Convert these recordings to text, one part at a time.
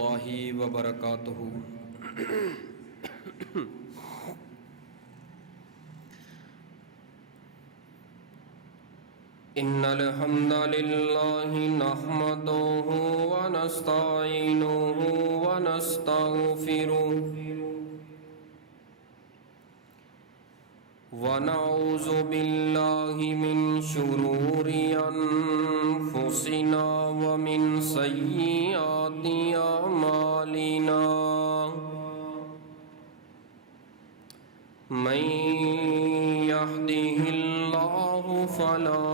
اللہ وبرکاتہ۔ ان الحمد للہ نحمدہ ونستعینہ ونستغفرہ ونعوذ باللہ من شرور انفسنا ومن سیئات اعمالنا، من یہدہ اللہ فلا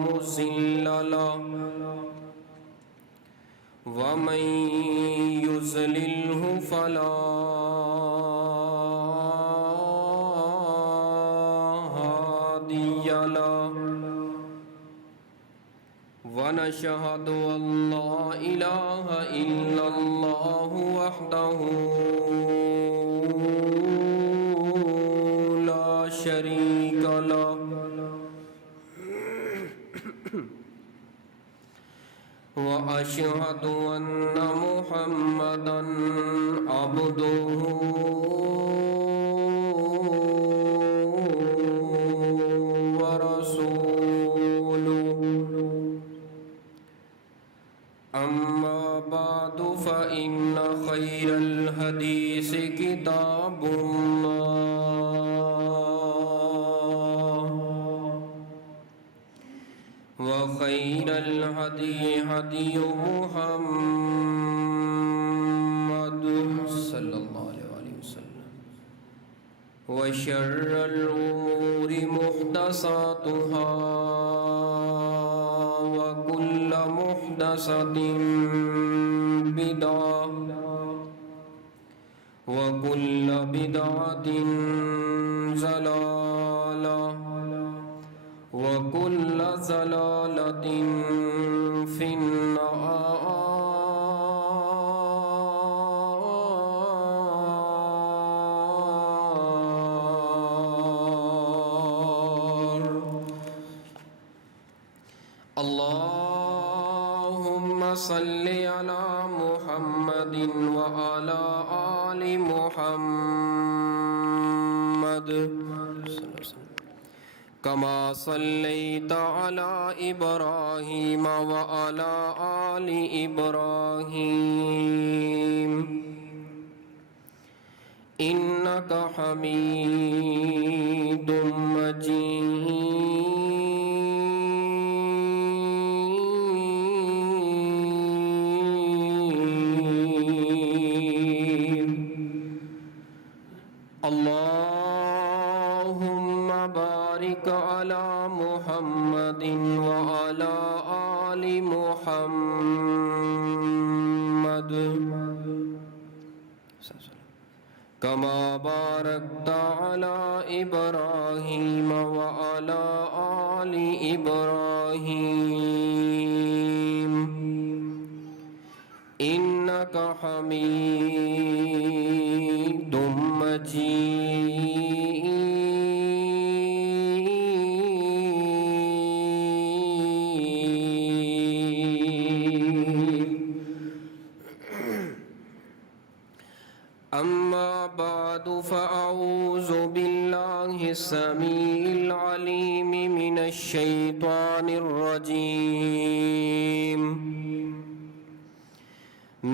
مضل لہ ومن یضللہ فلا ونشهد أن لا إله إلا الله وحده لا شريك له وأشهد أن محمدا عبده أما بعد فإن خير الحديث كتاب الله وخير الهدي هدي محمد صلى الله عليه وسلم وشر الأمور محدثاتها وكل محدثة بدعة وكل بدعة ضلالة وكل ضلالة في النار۔ اللهم صل على محمد وعلى آل محمد كما صليت على إبراهيم وعلى آل إبراهيم إنك حميد مجيد۔ اللهم بارك على محمد وعلى آل محمد كما باركت على إبراهيم وعلى آل إبراهيم إنك حميد مجيد۔ أما بعد فأعوذ بالله السميع العليم من الشيطان الرجيم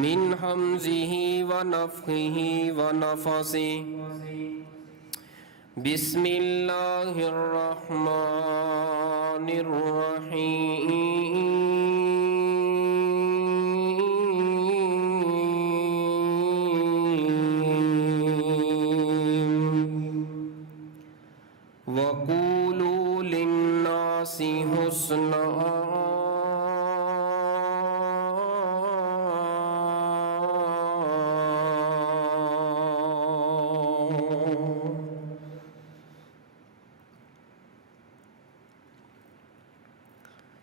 من همزه ونفخه ونفثه۔ بسم الله الرحمن الرحيم۔ وقولوا للناس حسنا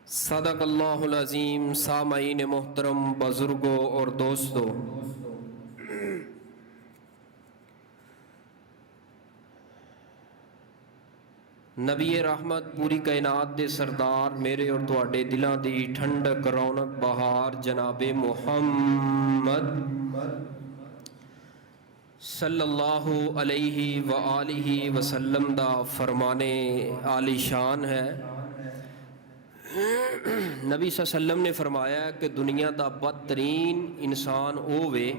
صدق اللہ العظیم۔ سامعین محترم، بزرگوں اور دوستوں، نبی رحمت پوری کائنات دے سردار میرے اور تواڈے دلاں دی ٹھنڈک رونق بہار جناب محمد صلی اللہ علیہ وآلہ وسلم دا فرمانے عالی شان ہے۔ نبی صلی اللہ علیہ وسلم نے فرمایا کہ دنیا دا بدترین انسان ہووے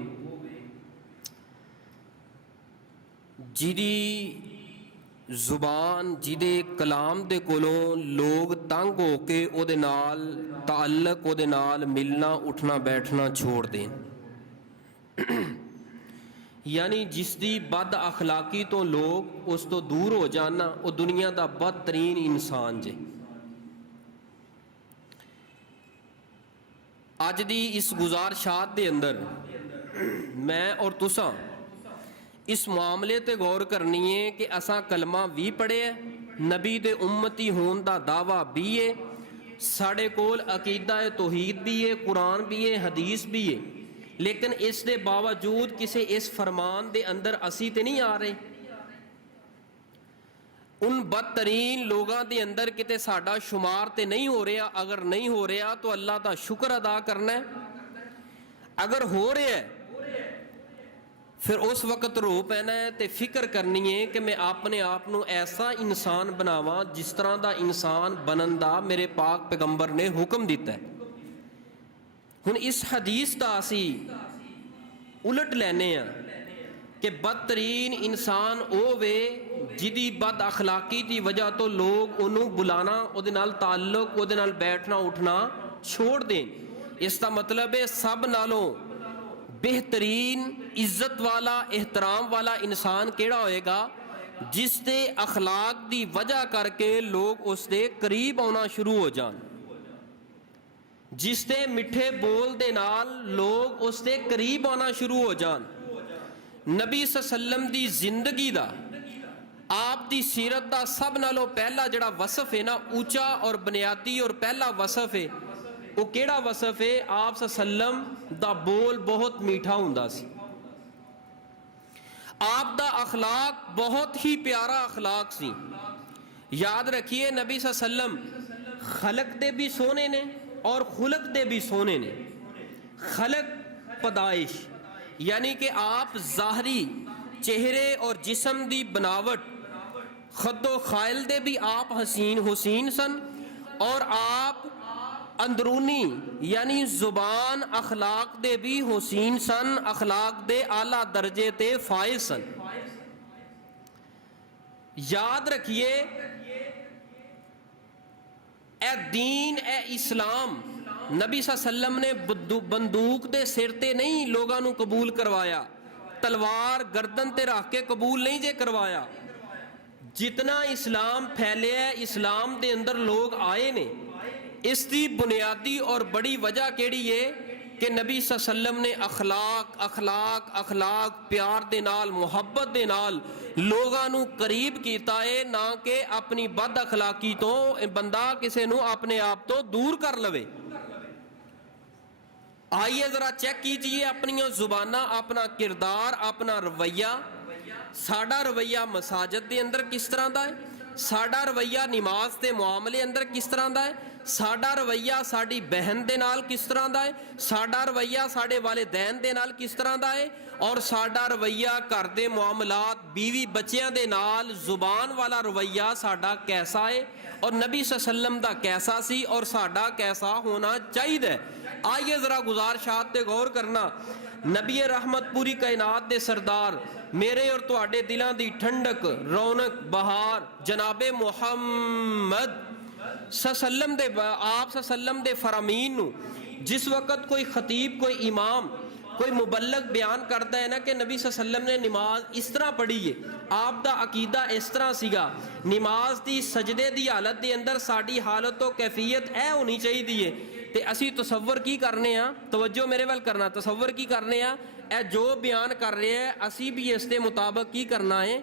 جیدی زبان جیدے کلام دے کولوں لوگ تنگ ہو کے او دے نال تعلق او دے نال ملنا اٹھنا بیٹھنا چھوڑ دیں، یعنی جس دی بد اخلاقی تو لوگ اس تو دور ہو جانا او دنیا دا بدترین انسان جے۔ اج دی اس گزارشات دے اندر میں اور تساں اس معاملے تے غور کرنی ہے کہ اساں کلمہ بھی پڑھے ہے، نبی دے امتی ہون دا دعویٰ بھی ہے، ساڑے کول عقیدہ توحید بھی ہے، قرآن بھی ہے، حدیث بھی ہے، لیکن اس دے باوجود کسی اس فرمان دے اندر اسی تے نہیں آ رہے۔ ان بدترین لوگاں دے اندر کتے ساڑا شمار تے نہیں ہو رہا، اگر نہیں ہو رہا تو اللہ دا شکر ادا کرنا ہے، اگر ہو رہا ہے پھر اس وقت رو پینا ہے تے فکر کرنی ہے کہ میں اپنے آپ نو ایسا انسان بناواں جس طرح دا انسان بنن دا میرے پاک پیغمبر نے حکم دیتا ہے۔ ہن اس حدیث دا اسی الٹ لینے ہیں کہ بدترین انسان ہووے جدی بد اخلاقی دی وجہ تو لوگ انہوں بلانا او دے نال تعلق او دے نال بیٹھنا اٹھنا چھوڑ دیں۔ اس کا مطلب ہے سب نالوں بہترین عزت والا احترام والا انسان کیڑا ہوئے گا جس دے اخلاق دی وجہ کر کے لوگ اس دے قریب آنا شروع ہو جان، جس دے مٹھے بول دے نال لوگ اس دے قریب آنا شروع ہو جان۔ نبی صلی اللہ علیہ وسلم دی زندگی دا آپ دی سیرت دا سب نالوں پہلا جڑا وصف ہے نا اونچا اور بنیادی اور پہلا وصف ہے وہ کیڑا وصف ہے؟ آپ صلی اللہ علیہ وسلم دا بول بہت میٹھا ہوندا سی، آپ دا اخلاق بہت ہی پیارا اخلاق سی۔ یاد رکھیے نبی صلی اللہ علیہ وسلم خلق دے بھی سونے نے اور خلق دے بھی سونے نے۔ خلق پیدائش یعنی کہ آپ ظاہری چہرے اور جسم دی بناوٹ خد و خائل دے بھی آپ حسین سن، اور آپ اندرونی یعنی زبان اخلاق دے بھی حسین سن، اخلاق دے اعلیٰ درجے تے فائز سن۔ یاد رکھیے اے دین اے اسلام نبی صلی اللہ علیہ وسلم نے بندوق دے سر تے نہیں لوگاں نو قبول کروایا، تلوار گردن تے رکھ کے قبول نہیں جے کروایا۔ جتنا اسلام پھیلے ہے اسلام دے اندر لوگ آئے نے، اس دی بنیادی اور بڑی وجہ کیڑی ہے کہ نبی صلی اللہ علیہ وسلم نے اخلاق پیار دے نال محبت دے نال لوگاں نو قریب کیتا ہے، نہ کہ اپنی بد اخلاقی تو بندہ کسے نو اپنے آپ تو دور کر لوے۔ آئیے ذرا چیک کیجئے اپنی زبانہ، اپنا کردار، اپنا رویہ۔ ساڑا رویہ مساجد دے اندر کس طرح دا ہے، ساڑا رویہ نماز دے معاملے اندر کس طرح دا ہے، ساڑا رویہ ساڑی بہن دے نال کس طرح دا ہے، ساڑا رویہ ساڑے والدین دے نال کس طرح دا ہے، اور ساڑا رویہ گھر دے معاملات بیوی بچیاں دے نال زبان والا رویہ ساڑا کیسا ہے، اور نبی صلی اللہ علیہ وسلم دا کیسا سی اور ساڑا کیسا ہونا چاہیے۔ آئیے ذرا گزارشات تے غور کرنا۔ نبی رحمت پوری کائنات دے سردار میرے اور تواڈے دلاں دی ٹھنڈک رونق بہار جناب محمد صلی اللہ علیہ وسلم دے آپ صلی اللہ علیہ وسلم دے فرامین نو جس وقت کوئی خطیب کوئی امام کوئی مبلغ بیان کرتا ہے نا کہ نبی صلی اللہ علیہ وسلم نے نماز اس طرح پڑھی ہے، آپ دا عقیدہ اس طرح سیگا، نماز دی سجدے دی حالت دے اندر ساڑی حالت و کیفیت اے ہونی چاہیے دیئے، تے اسی تصور کی کرنے ہیں، توجہ میرے وال کرنا، تصور کی کرنے ہیں اے جو بیان کر رہے ہیں اسی بھی اس دے مطابق کی کرنا ہے،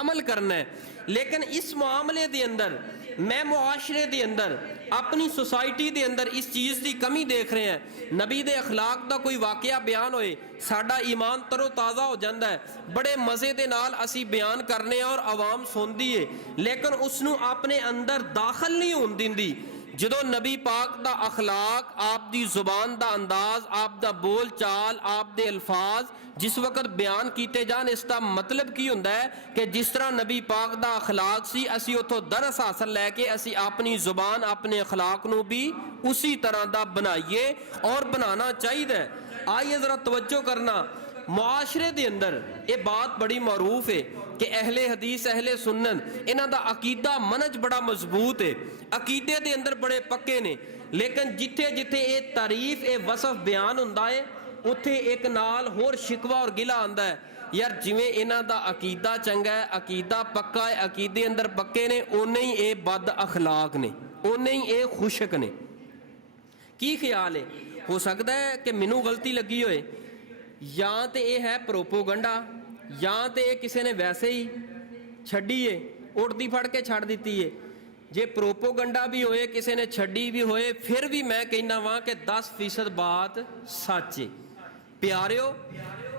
عمل کرنا ہے۔ لیکن اس معاملے دے اندر میں معاشرے دے اندر ਆਪਣੀ ਸੁਸਾਇਟੀ ਦੇ ਅੰਦਰ ਇਸ ਚੀਜ਼ ਦੀ ਕਮੀ ਦੇਖ ਰਹੇ ਹਾਂ। ਨਬੀ ਦੇ ਅਖਲਾਕ ਦਾ ਕੋਈ ਵਾਕਿਆ ਬਿਆਨ ਹੋਏ, ਸਾਡਾ ਈਮਾਨ ਤਰੋ ਤਾਜ਼ਾ ਹੋ ਜਾਂਦਾ ਹੈ, ਬੜੇ ਮਜ਼ੇ ਦੇ ਨਾਲ ਅਸੀਂ ਬਿਆਨ ਕਰਨੇ ਆ ਔਰ ਆਵਾਮ ਸੁਣਦੀ ਏ, ਲੇਕਿਨ ਉਸ ਨੂੰ ਆਪਣੇ ਅੰਦਰ ਦਾਖਲ ਨਹੀਂ ਹੋਣ ਦਿੰਦੀ। ਜਦੋਂ ਨਬੀ ਪਾਕ ਦਾ ਅਖਲਾਕ, ਆਪ ਦੀ ਜ਼ੁਬਾਨ ਦਾ ਅੰਦਾਜ਼, ਆਪ ਦਾ ਬੋਲ ਚਾਲ, ਆਪ ਦੇ ਅਲਫਾਜ਼ ਜਿਸ ਵਕਤ ਬਿਆਨ ਕੀਤੇ ਜਾਣ, ਇਸ ਦਾ ਮਤਲਬ ਕੀ ਹੁੰਦਾ ਹੈ ਕਿ ਜਿਸ ਤਰ੍ਹਾਂ ਨਬੀ ਪਾਕ ਦਾ ਅਖਲਾਕ ਸੀ, ਅਸੀਂ ਉੱਥੋਂ ਦਰਸ ਹਾਸਲ ਲੈ ਕੇ ਅਸੀਂ ਆਪਣੀ ਜ਼ੁਬਾਨ, ਆਪਣੇ ਅਖਲਾਕ ਨੂੰ ਵੀ ਉसी ਤਰ੍ਹਾਂ ਦਾ ਬਣਾਈਏ ਔਰ ਬਣਾਉਣਾ ਚਾਹੀਦਾ ਹੈ। ਆइए ज़रा तवज्जो करना, मुआशरे दे अंदर ये बात बड़ी मरूफ है कि अहले हदीस, अहले सुन्नत इन्हां दा अकीदा मनज बड़ा मजबूत है, अकीदे दे अंदर बड़े पक्के ने, लेकिन जिथे जिथे ये तारीफ, ये वसफ बयान हुंदा है, उत्थे एक नाल होर शिकवा और गिला आंदा है, यार जिवें इन्हां दा अकीदा चंगा है, अकीदा पक्का है, अकीदे अंदर पक्के ने, उन्ने ही ये बद अखलाक ने, उन्ने ही ये खुशक ने। की ख्याल है? हो सकता है कि मैनू गलती लगी होए, या तो यह है प्रोपोगंडा, या तो ये किसी ने वैसे ही छड्डी है, उड़ती फड़ के छड़ दी है। जे प्रोपोगंडा भी होए, किसी ने छड्डी भी होए, फिर भी मैं कहना वा कि 10% बात सच है। प्यारिओ,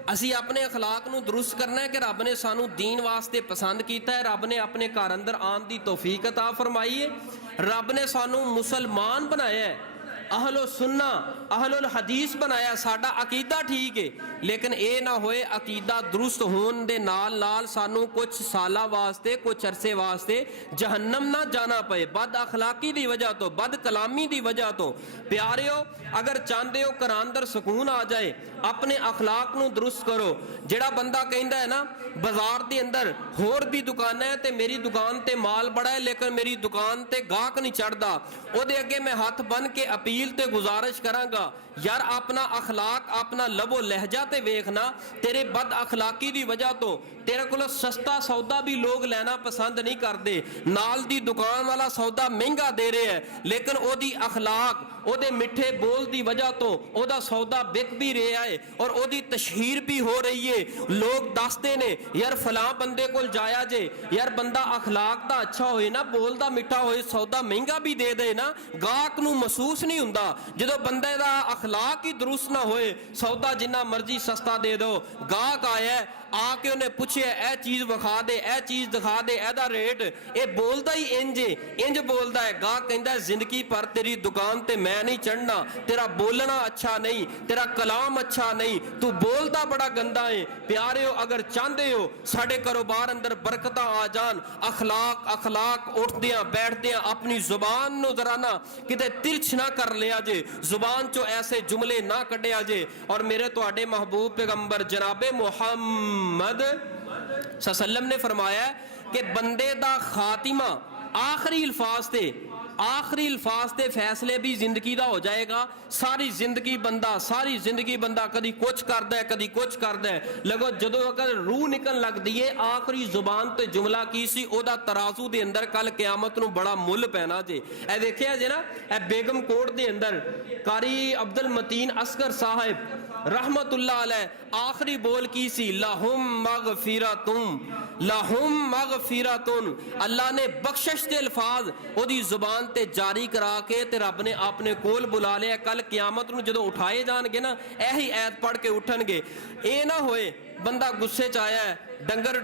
ਅਸੀਂ ਆਪਣੇ ਅਖਲਾਕ ਨੂੰ ਦਰੁਸਤ ਕਰਨਾ ਹੈ ਕਿ ਰੱਬ ਨੇ ਸਾਨੂੰ ਦੀਨ ਵਾਸਤੇ ਪਸੰਦ ਕੀਤਾ ਹੈ, ਰੱਬ ਨੇ ਆਪਣੇ ਘਰ ਅੰਦਰ ਆਉਣ ਦੀ ਤੌਫੀਕ ਅਤਾ ਫਰਮਾਈ ਹੈ, ਰੱਬ ਨੇ ਸਾਨੂੰ ਮੁਸਲਮਾਨ ਬਣਾਇਆ ਹੈ, अहलो सुन्ना, अहलुल हदीस बनाया, साडा अकीदा ठीक है, लेकिन ये ना होए अकीदा दुरुस्त होने दे नाल नाल सानू कुछ साला वास्ते, कुछ अरसे वास्ते जहन्नम ना जाना पे, बद अखलाकी दी वजह तो, बद कलामी दी वजह तो। प्यारिओ, अगर चाहते हो घर अंदर सुकून आ जाए, अपने अखलाक नू दुरुस्त करो। जिहड़ा बंदा कहंदा है ना बाजार दे अंदर होर भी दुकानां है ते मेरी दुकान ते माल बड़ा है, लेकिन मेरी दुकान ते गाहक नहीं चढ़दा, ओदे अगे मैं हथ बन के अपील ते गुजारिश करांगा, यार अपना अखलाक, अपना लबो लहजा ते वेखना, तेरे बद अखलाकी दी वजह तो तेरे को सस्ता सौदा भी लोग लेना पसंद नहीं करते, नाल दी दुकान वाला सौदा महंगा दे रहे हैं, लेकिन ओदी अखलाक, ओदे मिठे बोल दी वजह तो ओदा सौदा बिक भी रहा है और ओदी तशहीर भी हो रही है। लोग दसते ने यार फलां बंदे कोल जाया जे, यार बंदा अखलाक दा अच्छा होए ना, बोलदा मिठा होए, सौदा महंगा भी दे दे ना, गाहक नूं महसूस नहीं हुंदा। जदों बंदे दा अखलाक ही दुरुस्त ना होए, सौदा जिन्ना मर्जी सस्ता दे दो, गाहक आया आके उन्हें पूछे ए चीज विखा दे, ए चीज दिखा दे, एदा रेट, ये बोलदा ही इंज बोलदा है। गाहक कहंदा है जिंदगी पर तेरी दुकान ते मैं नहीं चढ़ना, तेरा बोलना अच्छा नहीं, तेरा कलाम अच्छा नहीं, तू बोलदा बड़ा गंदा है। प्यारिओ, अगर चाहते हो साडे कारोबार अंदर बरकत आ जान, अखलाक उठदियां बैठदियां अपनी जुबान नूं जरा ना किते तिरछ ना कर लिया जे, जुबान चो ऐसे जुमले ना कढ़िया जे। और मेरे तुहाडे महबूब पैगंबर जनाबे मुहम्मद सल्लम ने फरमाया कि बंदे दा खातिमा आखिरी अल्फाज ते फैसले भी जिंदगी दा हो जाएगा। सारी जिंदगी बंदा कदी कुछ करदा है, कदी कुछ करदा है, लगो जदों अगर रूह निकल लगदी है, आखिरी जुबान ते जुमला की सी, ओदा तराजू दे अंदर कल क़यामत नूं बड़ा मुल पैना जे। ए देखिया जे ना, ए बेगम कोट दे अंदर कारी अब्दुल मतीन असगर साहिब रहमतुल्लाह अलैह आखिरी बोल की सी, लहुम मगफिरतुन, अल्लाह ने बख्शिश दे अल्फाज ओदी जुबान ते जारी करा के ते रब ने अपने कोल बुला लिया। कल क़यामत नूं जदों उठाए जाणगे ना, यही ऐत पढ़ के उठणगे। ये ना होए बंदा गुस्से च आया है, डंगर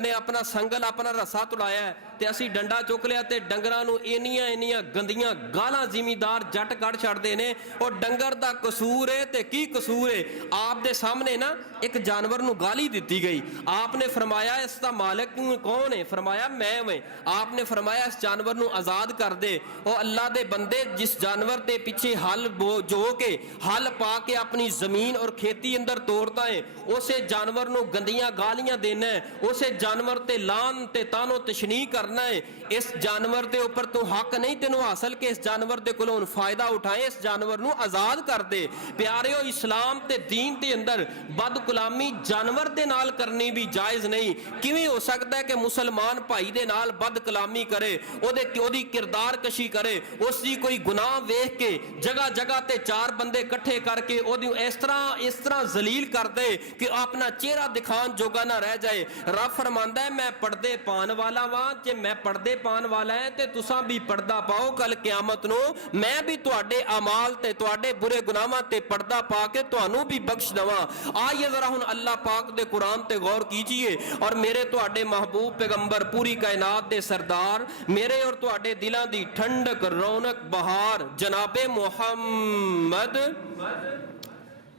ने अपना संगल, अपना रस्सा तुड़ाया है, ते असी डंडा चुक लिया ते डंगरां नूं इन्नियां गंदियां गालां जिमीदार जट कढ़ छड़दे ने। और डंगर दा कसूर है ते की कसूर है? आप दे सामने ना एक जानवर नूं गाली दित्ती गई, आपने फरमाया इसदा मालिक कौन है? फरमाया मैं मैं। आपने फरमाया इस जानवर नूं आज़ाद कर दे। और अल्लाह दे बंदे, जिस जानवर दे पीछे हल जो के हल पा के अपनी जमीन और खेती अंदर तोड़ता है, उसे जानवर नूं गंदियां गालियां देना है, उसे जानवर ते लान ते तानो तशनी करना है। इस जानवर दे ऊपर तू हक नहीं तेनों हासिल के इस जानवर दे कोलों फायदा उठाए, इस जानवर नूं आज़ाद कर दे। प्यारिओ, इस्लाम ते दीन दे अंदर बद गुलामी जानवर दे नाल करनी भी जायज़ नहीं। किवें हो सकता है कि मुसलमान भाई दे नाल बद कलामी करे, ओदी किरदार कशी करे, उसकी कोई गुनाह वेख के जगह जगह ते चार बंदे इकट्ठे करके ओदी इस तरह जलील कर दे कि अपना चेहरा दिखान जोगा ना रह जाए। रब फरमांदा है मैं पर्दे पान वाला वां, जे मैं पर्दे पान वाला है ते तुसां भी पर्दा पाओ, कल क़यामत नूं मैं भी तुहाडे अमाल ते तुहाडे बुरे गुनाहां ते पर्दा पा के तुहानूं भी बख्श दवां। आइए जरा हुण अल्लाह पाक दे कुरान ते गौर कीजिए और मेरे तुहाडे महबूब पैगंबर पूरी कायनात दे सरदार मेरे और तुहाडे दिलां दी ठंडक रौनक बहार जनाबे मुहम्मद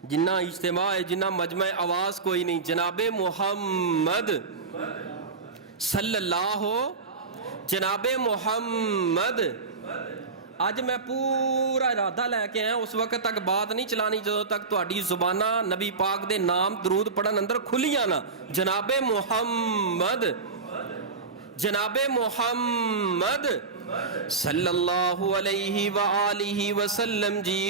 जिन्ना इज्तिमा है जिन्ना मजमा आवाज कोई नहीं, जनाबे मुहम्मद सल्लल्लाहु जनाबे मुहम्मद। अज मैं पूरा इरादा लैके आया उस वक्त तक बात नहीं चलानी ਜਦੋਂ तक ਤੁਹਾਡੀ ਜ਼ੁਬਾਨਾਂ नबी पाक दे नाम दरूद पढ़न अंदर खुलियां ना। जनाबे मुहम्मद जनाबे मुहम्मद सल्लल्लाहु अलैहि व आलिहि वसल्लम जी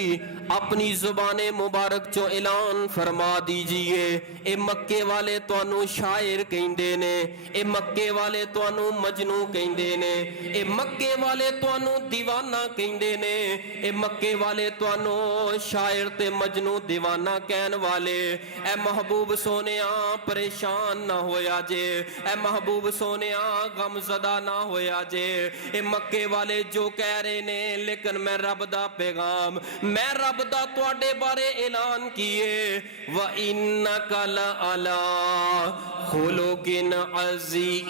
अपनी जुबाने मुबारक चो ऐलान फरमा दीजिए। ए मक्के वाले तुहानू शायर कहंदे ने, ए मक्के वाले तुहानू मजनू कहंदे ने, ए मक्के वाले तुहानू दीवाना कहंदे ने, ए मक्के वाले तुहानू शायर ते मजनू दीवाना कहन वाले। ए महबूब सोनिया परेशान ना होया जे, ए महबूब सोनिया गमज़दा ना होया जे। ए मक्के वाले जो कह रहे ने लेकिन मैं रब दा पैगाम मैं रब दा तुहाडे बारे ऐलान किए व इन्नका लअला खुलुकिन अज़ीम।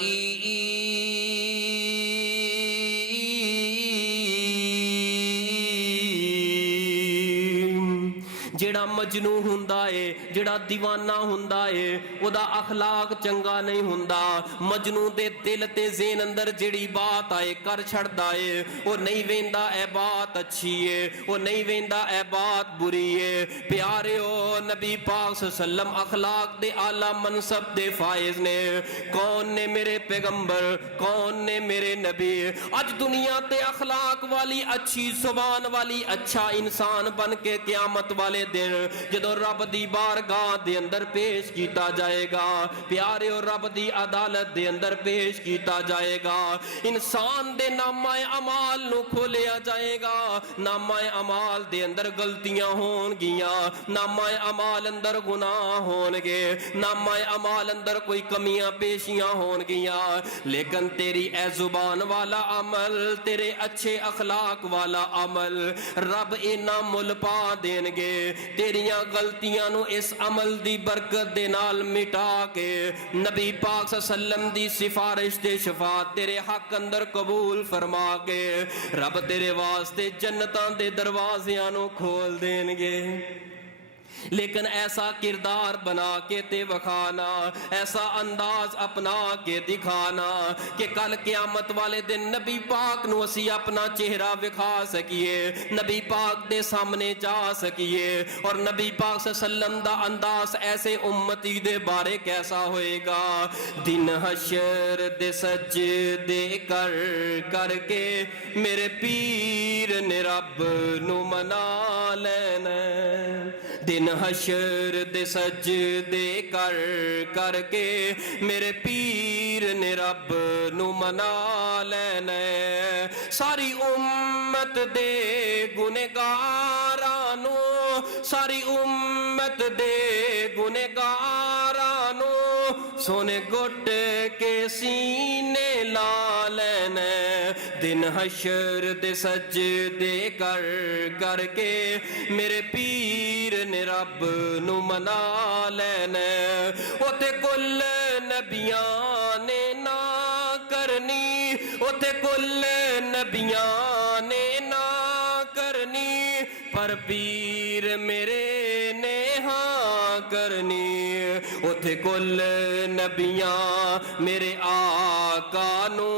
जेड़ा मजनू हुंदा है जेड़ा दीवाना हुंदा है ओदा अखलाक चंगा नहीं हुंदा। मजनू दे दिल ते ज़हन अंदर जेड़ी बात आए कर छड़दा है वो नहीं वेंदा ए बात अच्छी है, वो नहीं वेंदा ए बात बुरी है। प्यारे ओ नबी पाक सल्लम अखलाक दे आला मनसब दे फाइज ने। कौन ने मेरे पैगंबर, कौन ने मेरे नबी। अज दुनिया ते अखलाक वाली अच्छी जुबान वाली अच्छा इंसान बन के क़यामत वाले दिन जदों रब दी बारगाह दे अंदर पेश कीता जाएगा, प्यारे और रब दी अदालत दे अंदर पेश कीता जाएगा। इंसान दे नामाए अमाल नु खोलिया जाएगा। नामाए अमाल दे अंदर गलतियां होणगियां, नामाए अमाल अंदर गुनाह होणगे, नामाए अमाल अंदर कोई कमियां पेशियां होणगियां। लेकिन तेरी ए जुबान वाला अमल, तेरे अच्छे अखलाक वाला अमल रब इना मुल पा देणगे। तेरियां गलतियां नु इस अमल दी बरकत दे नाल मिटा के नबी पाक सल्लम दी सिफारिश ते शफात तेरे हक अंदर कबूल फरमा के रब तेरे वास्ते जन्नतां दे दरवाज़ियां नु खोल देणगे। लेकिन ऐसा किरदार बना के ते वखाना, ऐसा अंदाज अपना के दिखाना कि कल क़यामत वाले दिन नबी पाक नू असी अपना चेहरा विखा सकिए, नबी पाक दे सामने जा सकिए। और नबी पाक सल्लम दा अंदाज ऐसे उम्मती दे बारे कैसा होएगा। दिन हशर दे सजदे कर करके मेरे पीर ने रब नू मना लेना। दिन हशर दे सजदे कर करके मेरे पीर ने रब नू मना लेना। सारी उम्मत दे गुनेगारां नू, सारी उम्मत दे गुनेगारां नू सोने गुट के सीने ला लेना। दिन हशर दे सजदे कर करके मेरे पीर ने रब नू मना लेना। उते कुल नबियां ने ना करनी, उते कुल नबियां ने ना करनी, पर पीर मेरे ने हाँ करनी। उथे कुल नबियां मेरे आका नू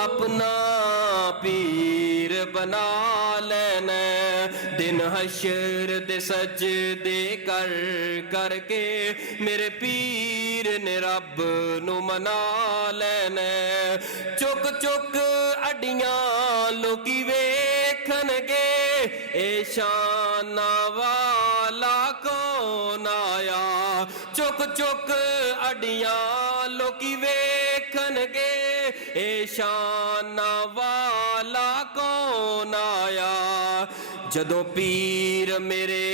अपना पीर बना लेना। दिन हशर दे सजदे कर करके मेरे पीर ने रब नू मना लेना। चुक चुक अड्डियां लोकी वेखणगे ए शाना वाला कौन आया। चुक चुक अड्डियां लोकी वेखणगे ए शाना वाला कौन आया। जदों पीर मेरे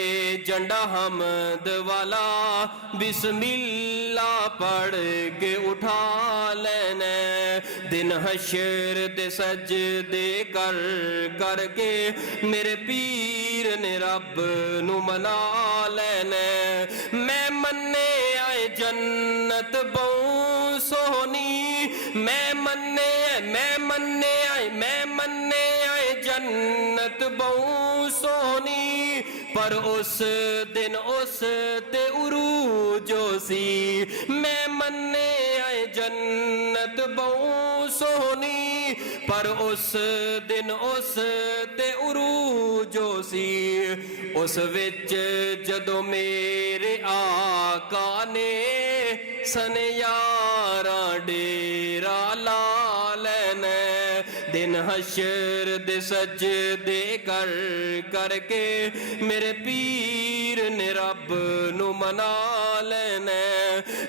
जंडा हमद वाला बिस्मिल्ला पढ़ के उठा लेने, दिन हशर दे सजदे कर करके मेरे पीर ने रब नू मना लेने। मैं मन्ने आए जन्नत बहु सोहनी, मैं मन्ने आए जन्नत बहु सोहनी, पर उस दिन उस ते उरूजो सी। मैं मन्ने आए जन्नत बहु सोहनी, पर उस दिन उस ते उरूजो सी। उस विच जदों मेरे आका ने सनयारा डेरा ला लेना, दिन हशर दे सजदे कर करके मेरे पीर ने रब नू मना लेना।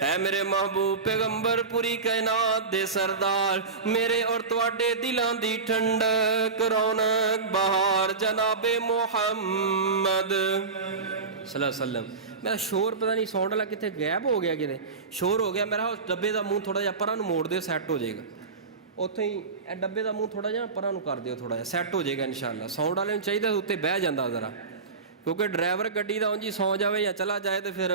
ऐ मेरे महबूब पैगंबर पूरी कायनात दे सरदार, मेरे और तुहाडे दिलां दी ठंडक रौनक बहार जनाबे मुहम्मद सल्लल्लाहु अलैहि वसल्लम। मेरा शोर पता नहीं साउंड वाला कितने गैब हो गया, कितने शोर हो गया मेरा। उस डब्बे का मुंह थोड़ा जिहा परां नूं मोड़ दिओ, सैट हो जाएगा। ਉੱਥੇ ਹੀ ਇਹ ਡੱਬੇ ਦਾ ਮੂੰਹ ਥੋੜਾ ਜਿਹਾ ਪਰਾਂ ਨੂੰ ਕਰ ਦਿਓ, ਥੋੜਾ ਜਿਹਾ ਸੈੱਟ ਹੋ ਜਾਏਗਾ ਇਨਸ਼ਾਅੱਲਾ। ਸਾਊਂਡ ਵਾਲੇ ਨੂੰ ਚਾਹੀਦਾ ਉੱਤੇ ਬਹਿ ਜਾਂਦਾ ਜ਼ਰਾ, ਕਿਉਂਕਿ ਡਰਾਈਵਰ ਗੱਡੀ ਦਾ ਉਂਝ ਹੀ ਸੌਂ ਜਾਵੇ ਜਾਂ ਚਲਾ ਜਾਏ ਤੇ ਫਿਰ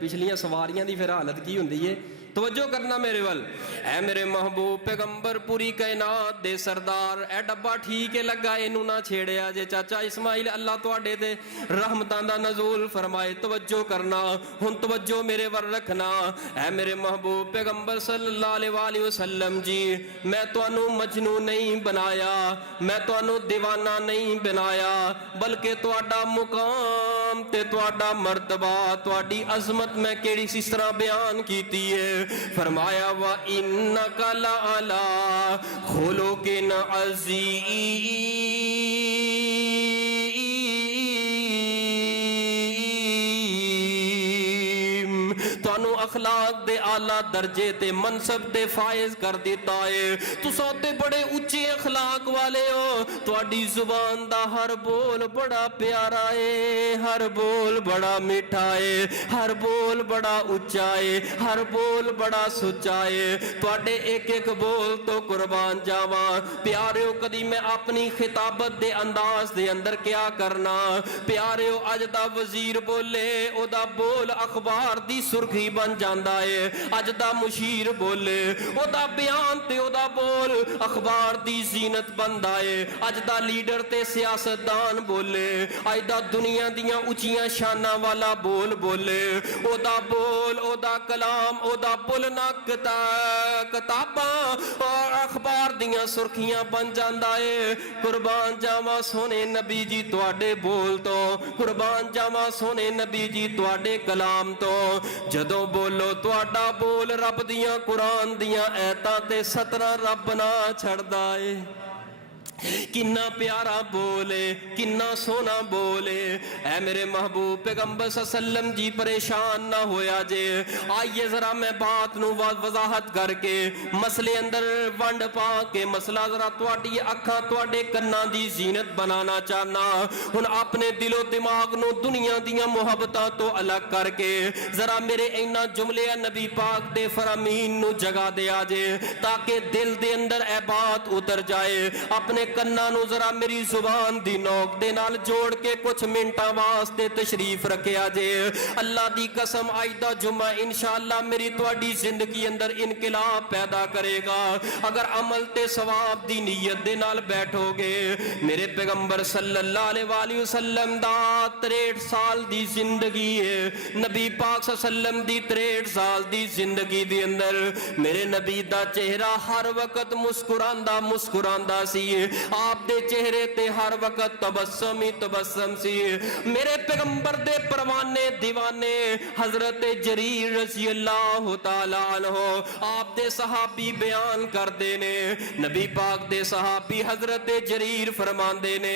ਪਿਛਲੀਆਂ ਸਵਾਰੀਆਂ ਦੀ ਫਿਰ ਹਾਲਤ ਕੀ ਹੁੰਦੀ ਏ। तवज्जो करना मेरे वल। ऐ मेरे महबूब पैगंबर पूरी कायनात दे सरदार, ए डब्बा ठीक है लगा, इनू ना छेड़िया जे। चाचा इस्माइल अल्लाह तुहाडे ते रहमतां दा नज़ूल फरमाए। तवज्जो करना हुण, तवज्जो मेरे वर रखना। ऐ मेरे महबूब पैगंबर सल्लल्लाहु अलैहि वसल्लम जी, मैं तुहानू मजनू नहीं बनाया, मैं तुहानू दीवाना नहीं बनाया, बल्कि तुहाडा मुकाम ते तुहाडा मर्तबा, तुहाडी अजमत मैं केड़ी किस तरह बयान कीती है। फरमाया वा इन्नका लअला खुलुकिन अज़ीम, तुहानू अखलाक दे आला दर्जे ते मनसब दे फायज कर दिता है। तुसां ते बड़े उच्चे अखलाक वाले हो, तुहाडी जुबान दा हर बोल बड़ा प्यारा है, हर बोल बड़ा मीठा है, हर बोल बड़ा उच्चा है, हर बोल बड़ा सुच्चा है। तुहाडे एक एक बोल तो कुर्बान जावा प्यारिओ। कदी मैं अपनी खिताबत दे अंदाज दे अंदर क्या करना प्यारिओ, अज दा वजीर बोले ओदा बोल अखबार दी सुर्खी बन जांदा है, अज दा मुशीर बोले ओदा बयान ते ओदा बोल अखबार दी जीनत बनदा है। अज दा लीडर ते सियासतदान बोले, अज दा दुनिया दियां उच्चियां शानां वाला बोल बोले, ओदा बोल ओदा कलाम ओदा बोलना किताबां और अखबार दियां सुर्खियां बन जांदा है। कुर्बान जावा सोने नबी जी तुहाडे बोल तो, कुर्बान जावा सोने नबी जी तुहाडे कलाम तो। जदों बोलो तुहाडा बोल रब दियां कुरान दियां ऐतां ते 17 रब ना छड़दा है। किन्ना प्यारा बोले, किन्ना सोना बोले। ऐ मेरे महबूब पैगंबर सल्लल्लाहु जी परेशान ना होया जे। आइए जरा मैं बात नू वजाहत करके मसले अंदर वंड पा के मसला जरा तुहाडी अखां तुहाडे कन्नां दी जीनत बनाना चाहना। हुण अपने दिलो दिमाग नू दुनिया दियां मुहब्बतां तो अलग करके जरा मेरे इन्ना जुमले नबी पाक दे फरामीन नू जगा दिया जे, ताकि दिल दे अंदर ए बात उतर जाए। अपने कन्ना नू जरा मेरी जुबान दी नोक दे नाल जोड़ के कुछ मिनटां वास्ते तशरीफ रखिया जे। अल्लाह दी कसम अज दा जुम्मा इंशाअल्लाह मेरी तुहाडी जिंदगी अंदर इनकलाब पैदा करेगा। अगर अमल ते सवाब दी नीयत दे नाल बैठोगे। मेरे पैगंबर सल्लल्लाहु अलैहि वसल्लम दा 63 साल दी जिंदगी है, नबी पाक सल्लल्लाहु दी 63 साल दी जिंदगी दे अंदर मेरे नबी दा चेहरा हर वक्त मुस्कुरांदा मुस्कुरांदा सी। आप दे चेहरे ते हर वक्त तबस्सुम ही तबस्सुम सी। मेरे पैगंबर दे परवाने दीवाने हजरत जरीर रज़ी अल्लाह तआला अन्हु आप दे सहाबी बयान करदे ने, नबी पाक दे सहाबी हजरत जरीर फरमांदे ने,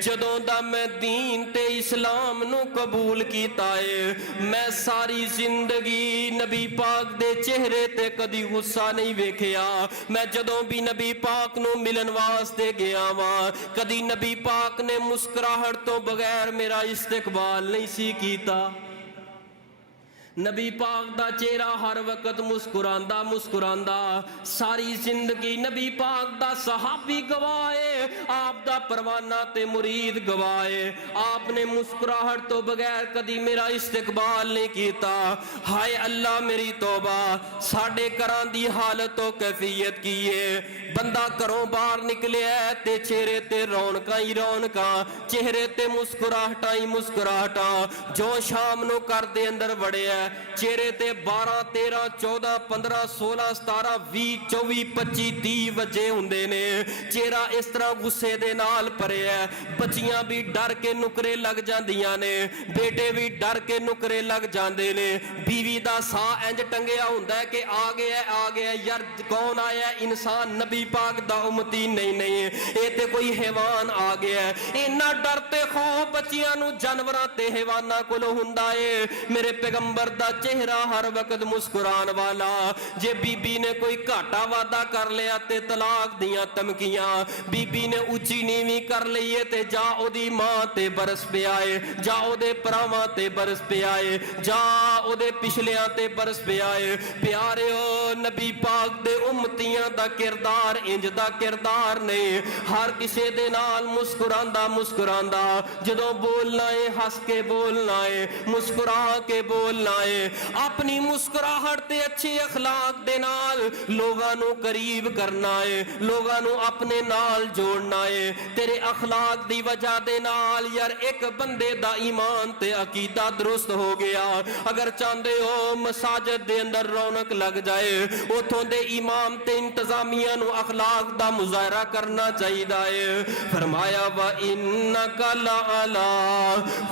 जदों दा मैं दीन ते इस्लाम नू कबूल कीता है, मैं सारी जिंदगी नबी पाक दे चेहरे ते कदी गुस्सा नहीं वेखिया। मैं जदों भी नबी पाक नू मिलन वास्ते ਗਿਆ ਵਾਂ, ਕਦੀ ਨਬੀ ਪਾਕ ਨੇ ਮੁਸਕਰਾਹਟ ਤੋਂ ਬਗੈਰ ਮੇਰਾ ਇਸਤਕਬਾਲ ਨਹੀਂ ਸੀ ਕੀਤਾ। ਨਬੀ ਪਾਕ ਦਾ ਚਿਹਰਾ ਹਰ ਵਕਤ ਮੁਸਕਰਾਂਦਾ ਮੁਸਕਰਾਂਦਾ, ਸਾਰੀ ਜ਼ਿੰਦਗੀ ਨਬੀ ਪਾਕ ਦਾ ਸਹਾਬੀ ਗਵਾਏ, ਆਪ ਦਾ ਪਰਵਾਨਾ ਤੇ ਮੁਰੀਦ ਗਵਾਏ। ਆਪ ਨੇ ਮੁਸਕਰਾਹਟ ਤੋਂ ਬਗੈਰ ਕਦੀ ਮੇਰਾ ਇਸਤਕਬਾਲ ਨਹੀਂ ਕੀਤਾ। ਹਾਏ ਅੱਲਾ ਮੇਰੀ ਤੋਬਾ, ਸਾਡੇ ਘਰਾਂ ਦੀ ਹਾਲਤ ਤੋਂ ਕੈਫੀਅਤ ਕੀ ਏ। ਬੰਦਾ ਘਰੋਂ ਬਾਹਰ ਨਿਕਲਿਆ ਤੇ ਚਿਹਰੇ ਤੇ ਰੌਣਕਾਂ ਹੀ ਰੌਣਕਾਂ, ਚਿਹਰੇ ਤੇ ਮੁਸਕਰਾਹਟਾਂ ਹੀ ਮੁਸਕਰਾਹਟਾਂ। ਜੋ ਸ਼ਾਮ ਨੂੰ ਘਰ ਦੇ ਅੰਦਰ ਵੜਿਆ, ਚਿਹਰੇ ਤੇ 12 13 14 15 16 17 20 24 25 30 ਵਜੇ ਹੁੰਦੇ ਨੇ। ਚਿਹਰਾ ਇਸ ਤਰ੍ਹਾਂ ਗੁੱਸੇ ਦੇ ਨਾਲ ਭਰਿਆ, ਬੱਚੀਆਂ ਵੀ ਡਰ ਕੇ ਨੁਕਰੇ ਲੱਗ ਜਾਂਦੀਆਂ ਨੇ, ਬੇਟੇ ਵੀ ਡਰ ਕੇ ਨੁਕਰੇ ਲੱਗ ਜਾਂਦੇ ਨੇ। ਬੀਵੀ ਦਾ ਸਾਹ ਇੰਜ ਟੰਗਿਆ ਹੁੰਦਾ ਕਿ ਆ ਗਿਆ ਯਾਰ ਕੌਣ ਆਇਆ, ਇਨਸਾਨ ਨਬੀ ਪਾਕ ਦਾ ਉਮਤੀ ਨਹੀਂ ਇਹ ਤੇ ਕੋਈ ਹੈਵਾਨ ਆ ਗਿਆ। ਇੰਨਾ ਡਰ ਤੇ ਖੌਫ ਬੱਚਿਆਂ ਨੂੰ ਜਾਨਵਰਾਂ ਤੇ ਹੈਵਾਨਾਂ ਕੋਲੋਂ ਹੁੰਦਾ ਏ। ਮੇਰੇ ਪੈਗੰਬਰ ਦਾ ਚਿਹਰਾ ਹਰ ਵਕਤ ਮੁਸਕਰਾਨ ਵਾਲਾ। ਜੇ ਬੀਬੀ ਨੇ ਕੋਈ ਘਾਟਾ ਵਾਦਾ ਕਰ ਲਿਆ ਤੇ ਤਲਾਕ ਦੀਆਂ ਧਮਕੀਆਂ, ਬੀਬੀ ਨੇ ਉੱਚੀ ਨੀਵੀਂ ਕਰ ਲਈਏ ਤੇ ਜਾਂ ਉਹਦੀ ਮਾਂ ਤੇ ਬਰਸ ਪਿਆ ਏ, ਜਾਂ ਉਹਦੇ ਭਰਾਵਾਂ ਤੇ ਬਰਸ ਪਿਆ ਏ, ਜਾਂ ਉਹਦੇ ਪਿਛਲਿਆਂ ਤੇ ਬਰਸ ਪਿਆ ਏ। ਪਿਆਰਿਓ ਨਬੀ ਪਾਕ ਦੇ ਉਮਤੀਆਂ ਦਾ ਕਿਰਦਾਰ ਇੰਜ ਦਾ ਕਿਰਦਾਰ ਨਹੀਂ, ਹਰ ਕਿਸੇ ਦੇ ਨਾਲ ਮੁਸਕਰਾਂਦਾ ਮੁਸਕਰਾਂਦਾ। ਜਦੋਂ ਬੋਲਣਾ ਏ ਹੱਸ ਕੇ ਬੋਲਣਾ ਏ, ਮੁਸਕਰਾ ਕੇ ਬੋਲਣਾ ਏ। ਆਪਣੀ ਮੁਸਕਰਾਹਟ ਤੇ ਅੱਛੇ ਅਖਲਾਕ ਦੇ ਨਾਲ ਲੋਕਾਂ ਨੂੰ ਕਰੀਬ ਕਰਨਾ ਏ, ਲੋਕਾਂ ਨੂੰ ਆਪਣੇ ਨਾਲ ਜੋੜਨਾ ਏ। ਤੇਰੇ ਅਖਲਾਕ ਦੀ ਵਜ੍ਹਾ ਦੇ ਨਾਲ ਯਾਰ ਇੱਕ ਬੰਦੇ ਦਾ ਈਮਾਨ ਤੇ ਅਕੀਦਾ ਦਰੁਸਤ ਹੋ ਗਿਆ। ਅਗਰ ਚਾਹੁੰਦੇ ਹੋ ਮਸਾਜਿਦ ਦੇ ਅੰਦਰ ਰੌਣਕ ਲੱਗ ਜਾਏ, ਉਥੋਂ ਦੇ ਇਮਾਮ ਤੇ ਇੰਤਜ਼ਾਮੀਆਂ ਨੂੰ ਅਖਲਾਕ ਦਾ ਮੁਜ਼ਾਹਰਾ ਕਰਨਾ ਚਾਹੀਦਾ ਏ। ਫਰਮਾਇਆ ਵਾ ਇਨਕਾ ਲਅਲਾ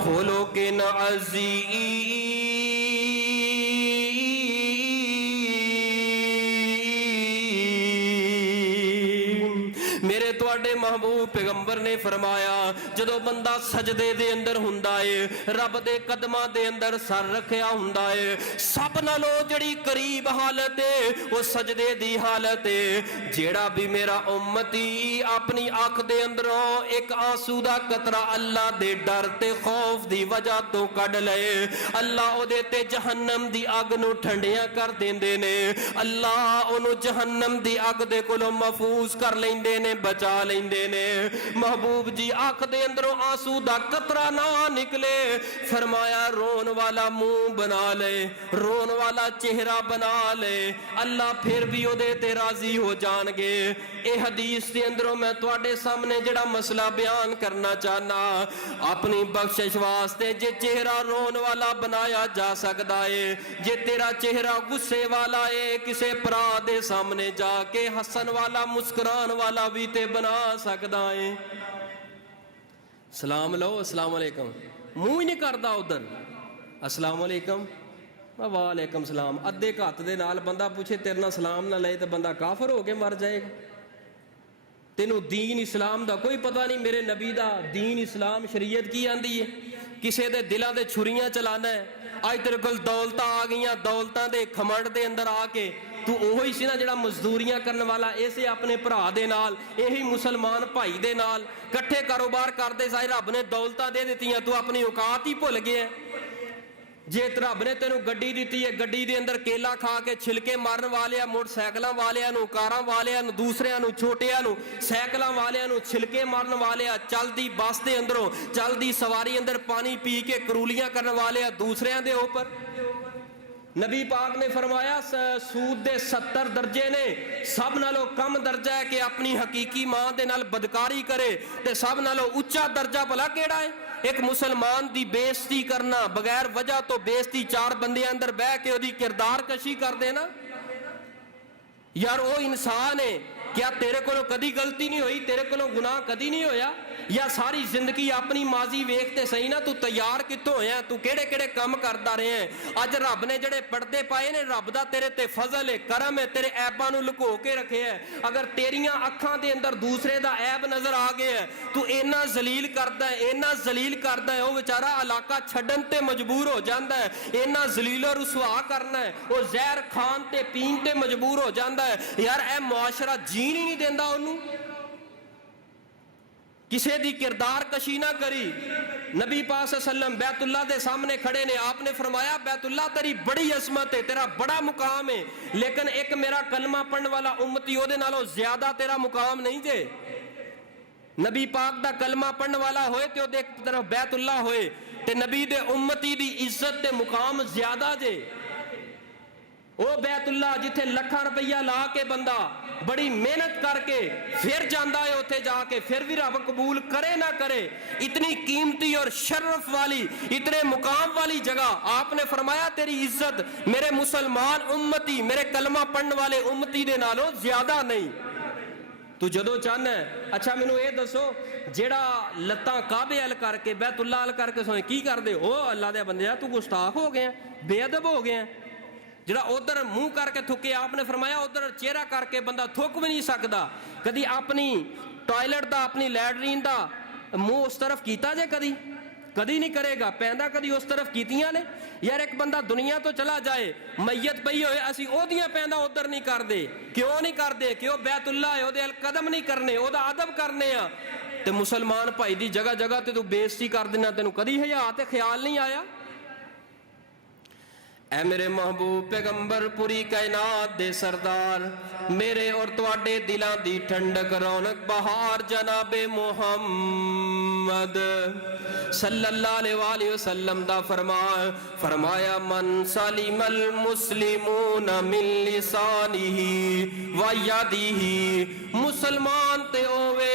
ਖੁਲੁਕਿਨ ਅਜ਼ੀਮ, ਮੇਰੇ ਤੁਹਾਡੇ महबूब पैगंबर ने फरमाया जदों बंदा सजदे दे अंदर हुंदा है रब दे कदमां दे अंदर सर रखिया हुंदा है सब नालों जड़ी करीब हालत है वो सजदे दी हालत है। जेड़ा भी मेरा उम्मती अपनी अख दे अंदरों एक आंसू दा कतरा अल्लाह दे डर ते खौफ दी वजह तो कढ लए अल्लाह ओदे ते जहन्नम दी अग नूं ठंडिया कर देंदे ने अल्लाह ओनू जहन्नम दी अग दे कोलों महफूज कर लेंदे ने बचा लेंदे ने। महबूब जी आंख दे अंदरों आंसू दा कतरा ना निकले फरमाया रोन वाला मुंह बना ले रोन वाला चेहरा बना ले अल्लाह फिर भी ओदे ते राजी हो जाणगे। ए हदीस दे अंदरों मैं तुहाडे सामने जेड़ा मसला बयान करना चाहना अपनी बख्शिश वास्ते जे चेहरा रोन वाला बनाया जा सकदा है जे तेरा चेहरा गुस्से वाला है किसे भरा दे सामने जाके हसन वाला मुस्कुरान वाला भी ते बना सकदा है। सलाम लो अस्सलाम वालेकुम मुंह ही नहीं करता उधर अस्सलाम वालेकुम वालेकुम सलाम अद्धे घत दे नाल बंदा पूछे तेरे नाल सलाम ना ले तो बंदा काफर हो के मर जाएगा। तेनू दीन इस्लाम दा कोई पता नहीं मेरे नबी दा दीन इस्लाम शरीयत की आंदी है किसे दे दिलों दे छुरियां चलाना है। अज तेरे कोल दौलतां आ गईयां दौलतां दे खमंड दे अंदर आके तू ओही सी ना जिहड़ा मजदूरियां करन वाला इसे अपने भरा दे नाल यही मुसलमान भाई दे नाल कट्ठे कारोबार करदे सारे रब ने दौलतां दे दित्तियां तू अपनी औकात ही भुल गया। जे रब ने तेनू गड्डी दी है गड्डी दे अंदर केला खा के छिलके मारन वाले मोटरसाइकिलों वाले कारां वाले दूसरियां छोटियां साइकिलों वाले छिलके मारन वाले चलदी बस के अंदरों चलदी सवारी अंदर पानी पी के करूलियां करने वाले दूसरियां दे ऊपर नबी पाक ने फरमाया सूद दे 70 दर्जे ने सब नालों कम दर्जा है कि अपनी हकीकी मां दे नाल बदकारी करे ते सब नालों उच्चा दर्जा भला केड़ा है एक मुसलमान दी बेइज्जती करना बगैर वजह तो बेइज्जती चार बंदे अंदर बह के ओदी किरदार कशी कर देना। यार वो इंसान है क्या तेरे को कदी गलती नहीं हुई तेरे को गुनाह कदी नहीं होया या सारी जिंदगी अपनी माजी वेखते सही ना तू तैयार कितों होया तू केड़े केड़े काम करता रहे हैं। अज रब ने जड़े पर्दे पाए ने रब दा तेरे ते फजल है करम है तेरे ऐबां नूं लुको के रखे है। अगर तेरियां अखां दे अंदर दूसरे दा ऐब नजर आ गया तू इन्ना जलील करदा है इन्ना जलील करदा है वो बेचारा इलाका छड्डन ते मजबूर हो जांदा है इन्ना जलीलो रुसवा करना है वो जहर खान ते पीन ते मजबूर हो जांदा है। यार ए मुआशरा जीण ही नहीं देंदा ओनू ਕਿਸੇ ਦੀ ਕਿਰਦਾਰ ਕਸ਼ੀ ਨਾ ਕਰੀ। ਨਬੀ ਪਾਕ ਸੱਲਮ ਬੈਤੁੱਲਾ ਦੇ ਸਾਹਮਣੇ ਖੜੇ ਨੇ, ਆਪਨੇ ਫਰਮਾਇਆ ਬੈਤੁੱਲਾ ਤੇਰੀ ਬੜੀ ਅਜ਼ਮਤ ਹੈ, ਤੇਰਾ ਬੜਾ ਮੁਕਾਮ ਹੈ, ਲੇਕਿਨ ਇੱਕ ਮੇਰਾ ਕਲਮਾ ਪੜਨ ਵਾਲਾ ਉਮਤੀ ਉਹਦੇ ਨਾਲੋਂ ਜ਼ਿਆਦਾ ਤੇਰਾ ਮੁਕਾਮ ਨਹੀਂ ਜੇ। ਨਬੀ ਪਾਕ ਦਾ ਕਲਮਾ ਪੜਨ ਵਾਲਾ ਹੋਏ ਤੇ ਉਹਦੇ ਇੱਕ ਤਰਫ ਬੈਤੁੱਲਾ ਹੋਏ ਤੇ ਨਬੀ ਦੇ ਉਮਤੀ ਦੀ ਇੱਜ਼ਤ ਤੇ ਮੁਕਾਮ ਜ਼ਿਆਦਾ ਜੇ। ਉਹ ਬੈਤੁੱਲਾ ਜਿੱਥੇ ਲੱਖਾਂ ਰੁਪਈਆ ਲਾ ਕੇ ਬੰਦਾ ਬੜੀ ਮਿਹਨਤ ਕਰਕੇ ਫਿਰ ਜਾਂਦਾ ਹੈ, ਉੱਥੇ ਜਾ ਕੇ ਫਿਰ ਵੀ ਰੱਬ ਕਬੂਲ करे ना करे, इतनी कीमती और शर्फ वाली, इतने मुकाम वाली जगह आपने फरमाया तेरी इज्जत मेरे मुसलमान उम्मती, मेरे कलमा पढ़ने वाले उम्मती दे नालों ज्यादा नहीं। तू जदों चाहना है, अच्छा मैनू ये दसो जेड़ा लत्तां काबे अल करके बैतुल्ला अल करके सोए की करदे हो? अल्लाह दे बंदे तू गुस्ताख हो गया, बेअदब हो गया। ਜਿਹੜਾ ਉਧਰ ਮੂੰਹ ਕਰਕੇ ਥੁੱਕੇ, ਆਪਨੇ ਫਰਮਾਇਆ ਉਧਰ ਚਿਹਰਾ ਕਰਕੇ ਬੰਦਾ ਥੁੱਕ ਵੀ ਨਹੀਂ ਸਕਦਾ। ਕਦੀ ਆਪਣੀ ਟਾਇਲਟ ਦਾ, ਆਪਣੀ ਲੈਟਰੀਨ ਦਾ ਮੂੰਹ ਉਸ ਤਰਫ ਕੀਤਾ ਜੇ? ਕਦੀ ਨਹੀਂ ਕਰੇਗਾ। ਪੈਂਦਾ ਕਦੀ ਉਸ ਤਰਫ ਕੀਤੀਆਂ ਨੇ? ਯਾਰ ਇੱਕ ਬੰਦਾ ਦੁਨੀਆ ਤੋਂ ਚਲਾ ਜਾਏ, ਮਈਤ ਪਈ ਹੋਏ, ਅਸੀਂ ਉਹਦੀਆਂ ਪੈਂਦਾ ਉਧਰ ਨਹੀਂ ਕਰਦੇ। ਕਿਉਂ ਨਹੀਂ ਕਰਦੇ? ਕਿ ਉਹ ਬੈਤੁੱਲਾ ਹੈ, ਉਹਦੇ ਅਲ ਕਦਮ ਨਹੀਂ ਕਰਨੇ, ਉਹਦਾ ਅਦਬ ਕਰਨੇ ਆ। ਤੇ ਮੁਸਲਮਾਨ ਭਾਈ ਦੀ ਜਗ੍ਹਾ ਜਗ੍ਹਾ ਤੇ ਤੂੰ ਬੇਇੱਜ਼ਤੀ ਕਰ ਦੇਣਾ, ਤੈਨੂੰ ਕਦੀ ਹਯਾ ਤੇ ਖਿਆਲ ਨਹੀਂ ਆਇਆ? ऐ मेरे महबूब पैगंबर पूरी कायनात दे सरदार, मेरे और तुहाडे दिलां दी ठंडक रौनक बहार जनाबे मुहम्मद सल्लल्लाहु अलैहि वसल्लम दा फरमाया मन सलिमल मुस्लिमून मिन लिसानिही व यदिही, मुसलमान ते होवे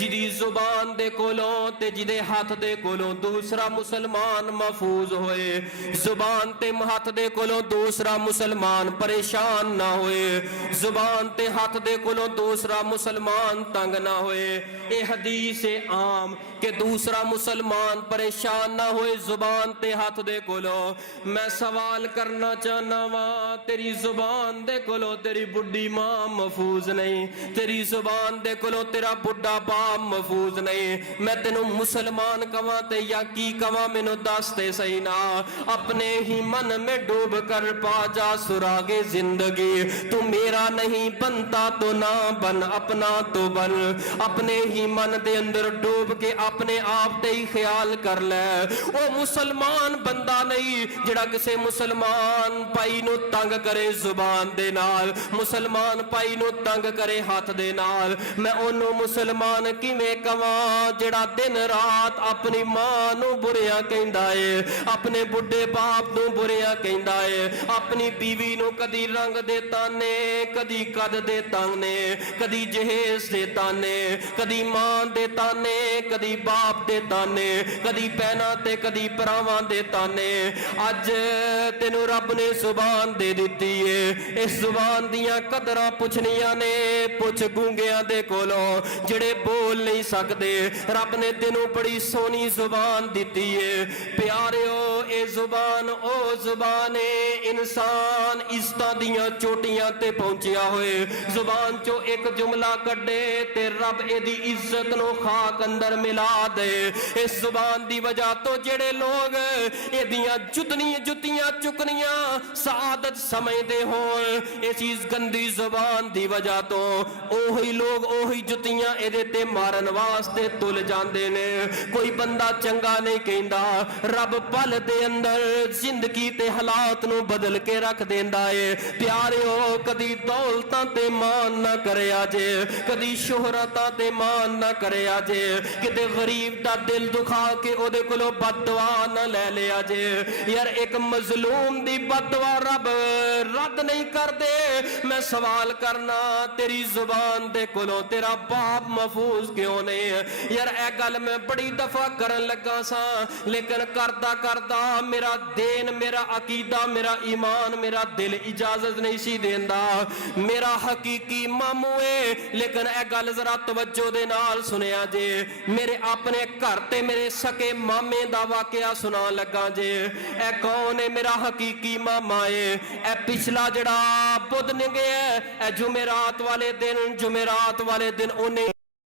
जिदी जुबान दे कोलों ते जिदे हाथ दे कोलों दूसरा मुसलमान महफूज होए। जुबान ते हाथ दे कोलों दूसरा मुसलमान परेशान ना होए, जुबान ते हाथ दे कोलों दूसरा मुसलमान तंग ना होए। ए हदीस आम कि दूसरा मुसलमान परेशान ना होए जुबान ते हाथ दे कोलों। मैं सवाल करना चाहना वा, तेरी जुबान दे कोलों तेरी बुढ़ी मां महफूज नहीं, तेरी जुबान दे कोलों तेरा बुढ़ा बाप महफूज नहीं। मैं तेनू मुसलमान कवां ते या की कवां, मैनू दस ते सही ना। अपने ही मन में डूब कर पा जा सुरागे जिंदगी, तू मेरा नहीं बनता तो ना बन, अपना तो बन। अपने ही मन दे अंदर डूब के अपने आप ते ही ख्याल कर ले। ओ मुसलमान बंदा नहीं जिहड़ा किसे मुसलमान भाई नू तंग करे जुबान दे नाल, मुसलमान भाई नू तंग करे हाथ दे नाल। मैं ओनू मुसलमान किवें कवां जिहड़ा दिन रात अपनी मां नू बुरिया कहंदा है, अपने बुढ़े बाप नू बुरिया कहंदा है, अपनी बीवी नू कदी रंग दे ताने, कदी कद दे ताने, कदी जहेज दे ताने, कदी मां दे ताने, कदी बाप दे ताने, कदी पैना ते कदी भरावां दे ताने। अज तेनू रब ने जुबान दे दित्ती है, इस जुबान दियां कदरां पुछनियां ने, पुछ गूंगियां दे कोलों जिहड़े बोल नहीं सकदे। रब ने तेनू बड़ी सोहनी जुबान दित्ती है। प्यारिओ ए जुबान ओ जुबान है, इंसान इज्जतां दियां चोटियां ते पहुंचिया होए। जुबान चो एक जुमला कड्डे ते रब एदी इज्जत नू खाक अंदर मिला दे। इस जुबान दी वजह तो जेड़े लोग एदियां जुतियां चुकनियां सआदत समझदे होण, इस चीज गंदी जुबान दी वजह तो ओही लोग ओही जुतियां एदे ते मारन वास्ते तुल जांदे ने। कोई बंदा चंगा नहीं कहंदा, रब पल दे अंदर जिंदगी ते हालात नू बदल के रख देंदा है। प्यारिओ कदी दौलतां ते मान ना करया जे, कदी शोहरतां ते मान ना करया जे, किते गरीब दा दिल दुखा के ओदे कोलों बददुआ ना ले लिया जे। यार एक मजलूम दी बददुआ रब रद्द नहीं करदे। मैं सवाल करना, तेरी जुबान दे कोलों तेरा बाप महफूज क्यों नहीं? यार ए गल मैं बड़ी दफा करन लगा सा, लेकिन करदा करदा मेरा दीन, मेरा अकीदा, मेरा ईमान, मेरा दिल इजाजत नहीं सी देंदा। मेरा हकीकी मामू है, लेकिन ए गल जरा तवज्जो दे नाल सुनिया जे। मेरे अपने घर ते मेरे सके मामे दा वाकया सुना लगा जे। ए कौन है मेरा हकीकी मामा है? ए पिछला जड़ा बुध निगे है, ए जुमेरात वाले दिन उन्हें